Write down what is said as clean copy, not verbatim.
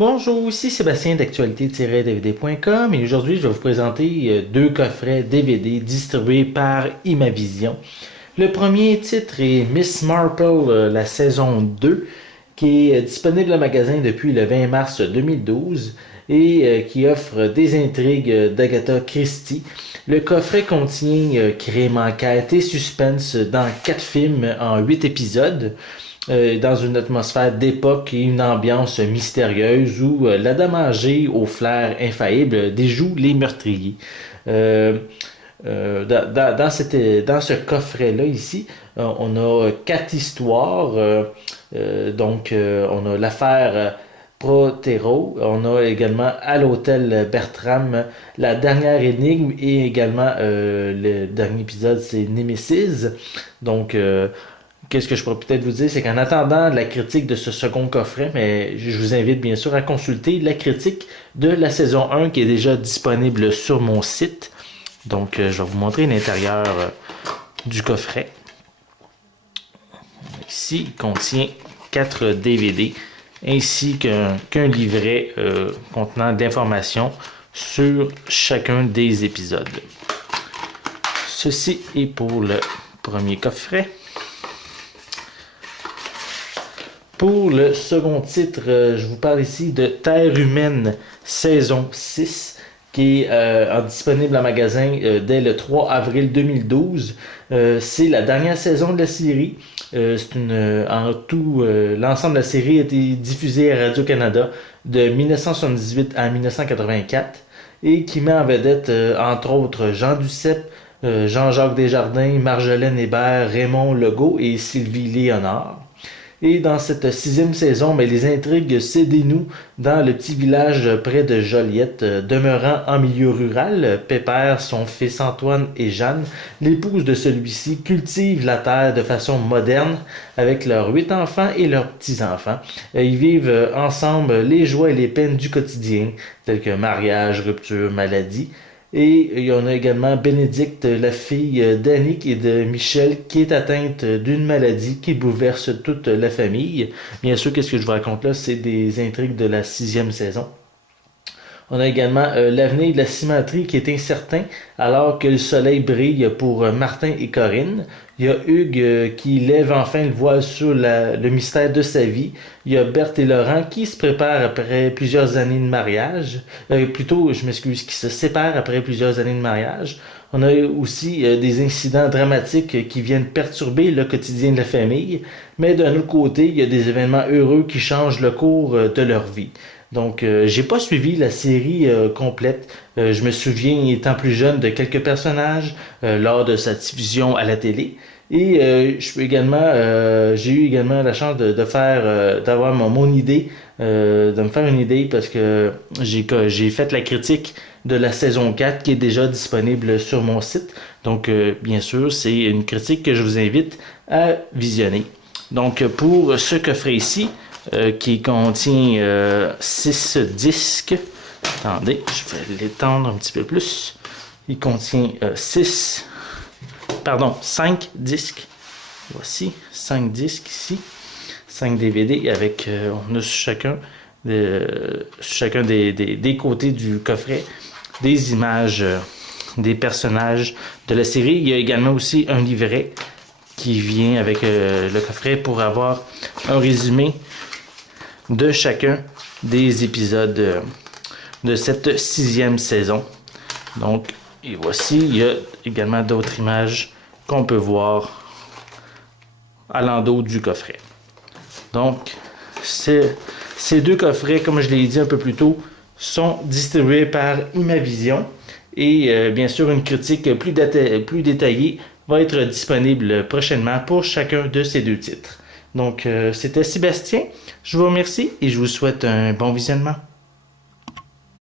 Bonjour, ici Sébastien d'actualité-dvd.com et aujourd'hui je vais vous présenter deux coffrets DVD distribués par Imavision. Le premier titre est Miss Marple, la saison 2, qui est disponible au magasin depuis le 20 mars 2012 et qui offre des intrigues d'Agatha Christie. Le coffret contient crime, enquête et suspense dans 4 films en 8 épisodes. Dans une atmosphère d'époque et une ambiance mystérieuse où la dame âgée au flair infaillible déjoue les meurtriers. Dans ce coffret-là ici, on a 4 histoires. On a l'affaire Protero, on a également à l'hôtel Bertram, la dernière énigme et également le dernier épisode, c'est Nemesis. Donc, qu'est-ce que je pourrais peut-être vous dire, c'est qu'en attendant la critique de ce second coffret, mais je vous invite bien sûr à consulter la critique de la saison 1 qui est déjà disponible sur mon site. Donc, je vais vous montrer l'intérieur du coffret. Ici, il contient 4 DVD ainsi qu'un livret contenant d'informations sur chacun des épisodes. Ceci est pour le premier coffret. Pour le second titre, je vous parle ici de Terre humaine, saison 6, qui est disponible en magasin dès le 3 avril 2012. C'est la dernière saison de la série. L'ensemble de la série a été diffusé à Radio-Canada de 1978 à 1984 et qui met en vedette, entre autres, Jean Duceppe, Jean-Jacques Desjardins, Marjolaine Hébert, Raymond Legault et Sylvie Léonard. Et dans cette 6e saison, les intrigues se dénouent dans le petit village près de Joliette. Demeurant en milieu rural, Pépère, son fils Antoine et Jeanne, l'épouse de celui-ci, cultivent la terre de façon moderne avec leurs 8 enfants et leurs petits-enfants. Ils vivent ensemble les joies et les peines du quotidien, tels que mariage, rupture, maladie. Et il y en a également Bénédicte, la fille d'Annick et de Michel, qui est atteinte d'une maladie qui bouleverse toute la famille. Bien sûr, qu'est-ce que je vous raconte là, c'est des intrigues de la 6e saison. On a également l'avenir de la cimenterie qui est incertain alors que le soleil brille pour Martin et Corinne. Il y a Hugues qui lève enfin le voile sur le mystère de sa vie. Il y a Berthe et Laurent qui se préparent après plusieurs années de mariage. Qui se séparent après plusieurs années de mariage. On a aussi des incidents dramatiques qui viennent perturber le quotidien de la famille. Mais d'un autre côté, il y a des événements heureux qui changent le cours de leur vie. Donc, j'ai pas suivi la série complète. Je me souviens, étant plus jeune, de quelques personnages lors de sa diffusion à la télé. Et j'ai eu également la chance d'avoir mon idée, de me faire une idée parce que j'ai fait la critique de la saison 4 qui est déjà disponible sur mon site. Donc, bien sûr, c'est une critique que je vous invite à visionner. Donc, pour ce coffret ici, qui contient 6 disques. Attendez, je vais l'étendre un petit peu plus. Il contient 5 disques. Voici 5 disques ici. 5 DVD avec, on a chacun des côtés du coffret des images des personnages de la série. Il y a également aussi un livret qui vient avec le coffret pour avoir un résumé de chacun des épisodes de cette 6e saison. Donc, et voici, il y a également d'autres images qu'on peut voir à l'endos du coffret. Donc, ces 2 coffrets, comme je l'ai dit un peu plus tôt, sont distribués par Imavision. Et bien sûr, une critique plus détaillée va être disponible prochainement pour chacun de ces 2 titres. Donc, c'était Sébastien. Je vous remercie et je vous souhaite un bon visionnement.